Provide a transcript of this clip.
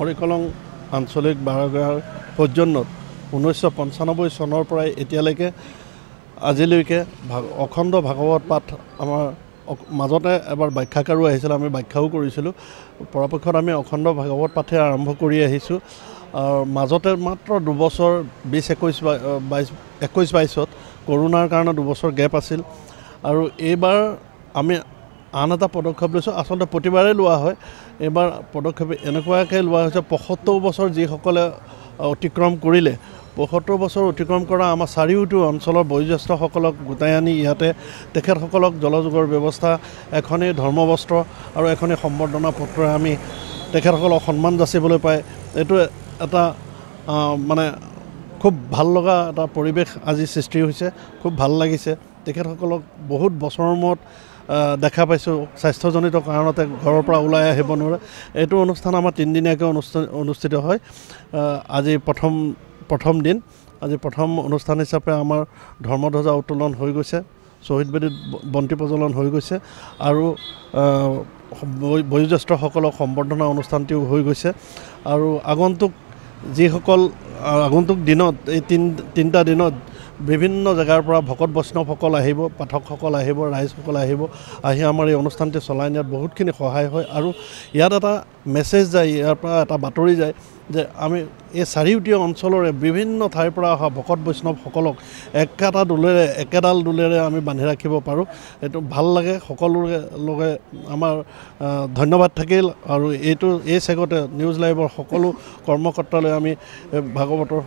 মৰিকলং আঞ্চলিক বাৰগাৰ পৰ্যন্ত 1995 চনৰ পৰাই এতিয়ালৈকে আজিলৈকে অখণ্ড ভাগৱত পাঠ আমাৰ মাজতে এবাৰ ব্যাখ্যাকাৰো আহিছিল, আমি ব্যাখ্যাও কৰিছিলোঁ। পৰাপক্ষত আমি অখণ্ড ভাগৱত পাঠে আৰম্ভ কৰি আহিছোঁ। মাজতে মাত্ৰ 2 বছৰ 2021-22ত কৰোণাৰ কাৰণে 2 বছৰ গেপ আছিল আৰু এইবাৰ আমি আন এটা পদক্ষেপ লৈছোঁ। আচলতে প্ৰতিবাৰেই লোৱা হয়, এইবাৰ পদক্ষেপ এনেকুৱাকৈ লোৱা হৈছে 75 বছৰ যিসকলে অতিক্ৰম কৰিলে, 75 বছৰ অতিক্ৰম কৰা আমাৰ চাৰিওটো অঞ্চলৰ বয়োজ্যেষ্ঠসকলক গোটাই আনি ইয়াতে তেখেতসকলক জলযোগৰ ব্যৱস্থা, এখনেই ধৰ্মবস্ত্ৰ আৰু এখনেই সম্বৰ্ধনা পত্ৰৰে আমি তেখেতসকলক সন্মান যাচিবলৈ পায়। এইটো এটা মানে খুব ভাল লগা এটা পৰিৱেশ আজি সৃষ্টি হৈছে, খুব ভাল লাগিছে। তেখেতসকলক বহুত বছৰৰ মূৰত দেখা পাইছোঁ, স্বাস্থ্যজনিত কাৰণতে ঘৰৰ পৰা ওলাই আহিব নোৱাৰে। এইটো অনুষ্ঠান আমাৰ 3 দিনীয়াকৈ অনুষ্ঠিত হয়। আজি প্ৰথম দিন, আজি প্ৰথম অনুষ্ঠান হিচাপে আমাৰ ধৰ্মধ্বজা উত্তোলন হৈ গৈছে, শ্বহীদ বেদীত বন্তি প্ৰজ্বলন হৈ গৈছে আৰু বয়োজ্যেষ্ঠসকলক সম্বৰ্ধনা অনুষ্ঠানটিও হৈ গৈছে। আৰু আগন্তুক দিনত এই তিনিটা দিনত বিভিন্ন জেগাৰ পৰা ভকত বৈষ্ণৱসকল আহিব, পাঠকসকল আহিব, ৰাইজসকল আহিব, আহি আমাৰ এই অনুষ্ঠানটি চলাই নিয়াত বহুতখিনি সহায় হয়। আৰু ইয়াত এটা মেছেজ যায়, ইয়াৰ পৰা এটা বাতৰি যায় যে আমি এই চাৰিওটি অঞ্চলৰে বিভিন্ন ঠাইৰ পৰা অহা ভকত বৈষ্ণৱসকলক একেডাল দোলেৰে আমি বান্ধি ৰাখিব পাৰোঁ। এইটো ভাল লাগে। সকলোৰে লগে আমাৰ ধন্যবাদ থাকিল। আৰু এই চেগতে নিউজ লাইভৰ সকলো কৰ্মকৰ্তালৈ আমি ভাগৱতৰ